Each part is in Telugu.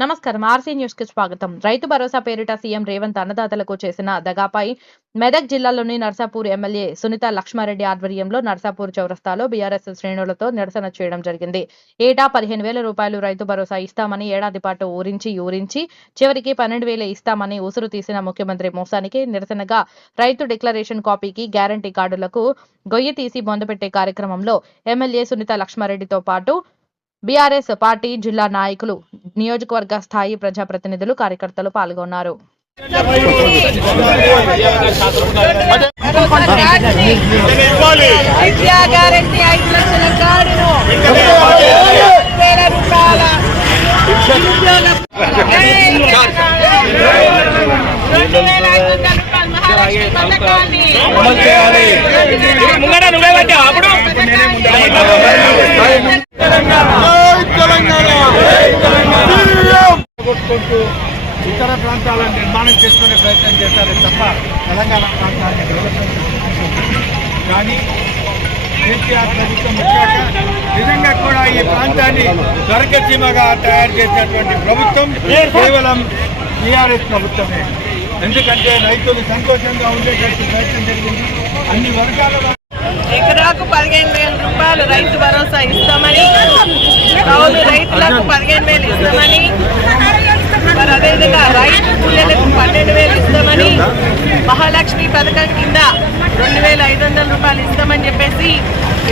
నమస్కారం ఆర్సీ న్యూస్ కి స్వాగతం. రైతు భరోసా పేరిట సీఎం రేవంత్ అన్నదాతలకు చేసిన దగాపై మెదక్ జిల్లాలోని నర్సాపూర్ ఎమ్మెల్యే సునీత లక్ష్మారెడ్డి ఆధ్వర్యంలో నర్సాపూర్ చౌరస్తాలో బీఆర్ఎస్ శ్రేణులతో నిరసన చేయడం జరిగింది. ఏటా 15,000 రూపాయలు రైతు భరోసా ఇస్తామని ఏడాది పాటు ఊరించి చివరికి 12,000 ఇస్తామని ఉసురు తీసిన ముఖ్యమంత్రి మోసానికి నిరసనగా రైతు డిక్లరేషన్ కాపీకి గ్యారంటీ కార్డులకు గొయ్యి తీసి బొందపెట్టే కార్యక్రమంలో ఎమ్మెల్యే సునీత లక్ష్మారెడ్డితో పాటు బీఆర్ఎస్ పార్టీ జిల్లా నాయకులు, నియోజకవర్గ స్థాయి ప్రజాప్రతినిధులు, కార్యకర్తలు పాల్గొన్నారు. ఇతర ప్రాంతాలను నిర్మాణం చేసుకునే ప్రయత్నం చేశారు తప్ప తెలంగాణ ప్రాంతాన్ని కానీ కేసీఆర్ ప్రభుత్వం వచ్చాక నిజంగా కూడా ఈ ప్రాంతాన్ని స్వర్గసీమగా తయారు చేసినటువంటి ప్రభుత్వం కేవలం టీఆర్ఎస్ ప్రభుత్వమే. ఎందుకంటే రైతులు సంతోషంగా ఉండేటట్టు ప్రయత్నం జరిగింది. అన్ని వర్గాల ఎకరాకు 15,000 రూపాయలు రైతు భరోసా ఇస్తామని, కౌలు రైతులకు 15,000 ఇస్తామని, మరి అదేవిధంగా రైతు కూలీలకు 12,000 ఇస్తామని, మహాలక్ష్మి పథకం కింద 2,500 రూపాయలు ఇస్తామని చెప్పేసి,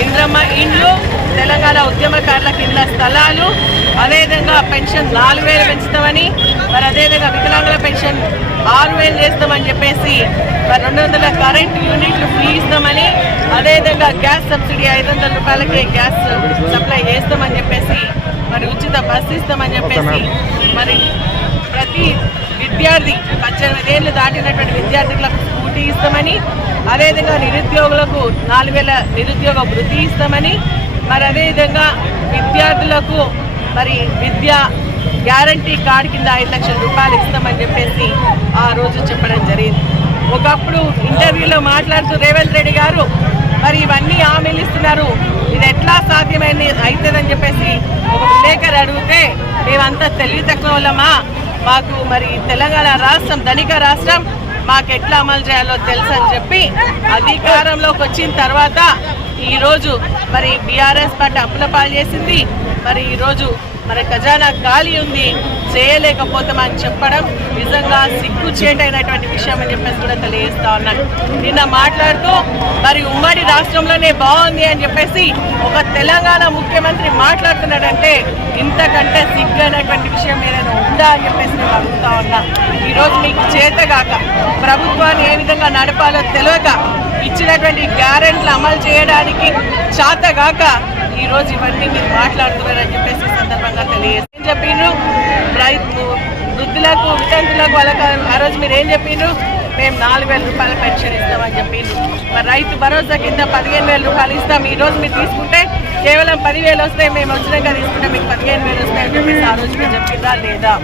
ఇంద్రమ్మ ఇండ్లు, తెలంగాణ ఉద్యమకారుల కింద స్థలాలు, అదేవిధంగా పెన్షన్ 4,000 పెంచుతామని, మరి అదేవిధంగా వికలాంగుల పెన్షన్ 6,000 చేస్తామని చెప్పేసి, మరి 200 కరెంట్ యూనిట్లు ఫ్రీ ఇస్తామని, అదేవిధంగా గ్యాస్ సబ్సిడీ 500 రూపాయలకే గ్యాస్ సప్లై చేస్తామని చెప్పేసి, మరి ఉచిత బస్సు ఇస్తామని చెప్పేసి, మరి ప్రతి విద్యార్థి 18 ఏళ్ళు దాటినటువంటి విద్యార్థులకు స్కూటీ ఇస్తామని, అదేవిధంగా నిరుద్యోగులకు 4,000 నిరుద్యోగ వృత్తి ఇస్తామని, మరి అదేవిధంగా విద్యార్థులకు మరి విద్యా గ్యారంటీ కార్డు కింద 5 లక్షల రూపాయలు ఇస్తామని చెప్పేసి ఆ రోజు చెప్పడం జరిగింది. ఒకప్పుడు ఇంటర్వ్యూలో మాట్లాడుతూ రేవంత్ రెడ్డి గారు మరి ఇవన్నీ హామీలు ఇస్తున్నారు, ఇది ఎట్లా సాధ్యమైంది అవుతుందని చెప్పేసి ఒక విలేకరు అడిగితే, మేమంతా తెలివి తక్కువ వాళ్ళమా, మాకు మరి తెలంగాణ రాష్ట్రం ధనిక రాష్ట్రం, మాకు ఎట్లా అమలు చేయాలో తెలుసు అని చెప్పి అధికారంలోకి వచ్చిన తర్వాత ఈరోజు మరి బీఆర్ఎస్ పార్టీ అప్పుల పాలు చేసింది. మరి ఈరోజు మరి ఖజానా ఖాళీ ఉంది, చేయలేకపోతామని చెప్పడం నిజంగా సిగ్గుచేటైనటువంటి విషయం అని చెప్పేసి కూడా తెలియజేస్తా ఉన్నాను. నిన్న మాట్లాడుతూ మరి ఉమ్మడి రాష్ట్రంలోనే బాగుంది అని చెప్పేసి ఒక తెలంగాణ ముఖ్యమంత్రి మాట్లాడుతున్నాడంటే ఇంతకంటే సిగ్గైనటువంటి విషయం ఏదైనా ఉందా అని చెప్పేసి నేను అడుగుతా ఉన్నా. ఈరోజు మీకు చేతగాక, ప్రభుత్వాన్ని ఏ విధంగా నడపాలో తెలియక, ఇచ్చినటువంటి గ్యారెంటీలు అమలు చేయడానికి చేతగాక ఈరోజు ఇవన్నీ మీరు మాట్లాడుతున్నారని చెప్పేసి సందర్భంగా తెలియజేసి ఏం చెప్పిండ్రు, రైతు వృద్ధులకు వితంతులకు వాళ్ళకి ఆ రోజు మీరు ఏం చెప్పిండ్రు, మేము 4,000 రూపాయల పెన్షన్ ఇస్తామని చెప్పిండ్రు. మరి రైతు భరోసా కింద 15,000 రూపాయలు ఇస్తాం. ఈరోజు మీరు తీసుకుంటే కేవలం 10,000 వస్తాయి, మేము వచ్చినాక తీసుకుంటే మీకు 15,000 వస్తాయని చెప్పేసి ఆ రోజు మీరు చెప్పిందా లేదా?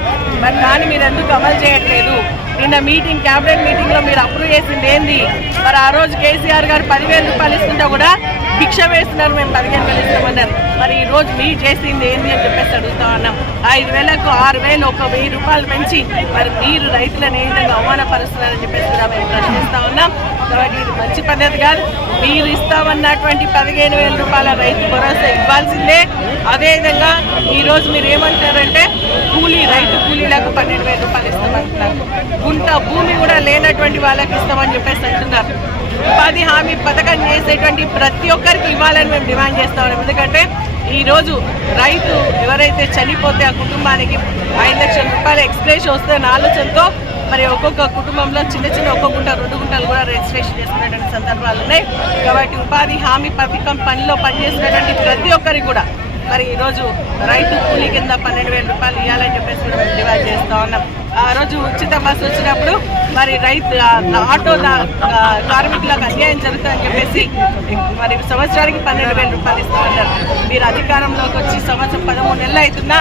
మరి కానీ మీరు ఎందుకు అమలు చేయట్లేదు? నిన్న మీటింగ్, క్యాబినెట్ మీటింగ్లో మీరు అప్రూవ్ చేసింది ఏంది? మరి ఆ రోజు కేసీఆర్ గారు 10,000 రూపాయలు ఇస్తుంటే కూడా భిక్ష వేస్తున్నారు, మేము 15,000 ఇస్తామన్నారు. మరి ఈ రోజు మీరు చేసింది ఏంది అని చెప్పేసి అడుగుతా ఉన్నాం. 5,000కు 6,000, 1,000 రూపాయలు పెంచి మరి మీరు రైతులను ఏ విధంగా అవమానపరుస్తున్నారని చెప్పేసి కూడా మేము ప్రశ్నిస్తా ఉన్నాం. కాబట్టి ఇది మంచి పద్ధతి కాదు. మీరు ఇస్తామన్నటువంటి 15,000 రూపాయల రైతు భరోసా ఇవ్వాల్సిందే. అదేవిధంగా ఈరోజు మీరు ఏమంటారంటే రైతు కూలీలకు 12,000 రూపాయలు ఇస్తామంటున్నారు. గుంట భూమి కూడా లేనటువంటి వాళ్ళకి ఇస్తామని చెప్పేసి అంటున్నారు. ఉపాధి హామీ పథకం చేసేటువంటి ప్రతి ఒక్కరికి ఇవ్వాలని మేము డిమాండ్ చేస్తా ఉన్నాం. ఎందుకంటే ఈరోజు రైతు ఎవరైతే చనిపోతే ఆ కుటుంబానికి 5 లక్షల రూపాయల ఎక్స్ప్రెషన్ వస్తున్న ఆలోచనతో మరి ఒక్కొక్క కుటుంబంలో చిన్న ఒక్క గుంట 2 గుంటలు కూడా రిజిస్ట్రేషన్ చేసుకునేటువంటి సందర్భాలు ఉన్నాయి. కాబట్టి ఉపాధి హామీ పథకం పనిలో పనిచేసినటువంటి ప్రతి ఒక్కరికి కూడా మరి ఈరోజు రైతు కూలీ కింద 12,000 రూపాయలు ఇవ్వాలని చెప్పేసి కూడా మేము డిమాండ్ చేస్తూ ఉన్నాం. ఆ రోజు ఉచిత బస్సు వచ్చినప్పుడు మరి రైతు ఆటో కార్మికులకు అన్యాయం జరుగుతుందని చెప్పేసి మరి సంవత్సరానికి 12,000 రూపాయలు ఇస్తామన్నారు. మీరు అధికారంలోకి వచ్చి సంవత్సరం 13 నెలలు అవుతున్నా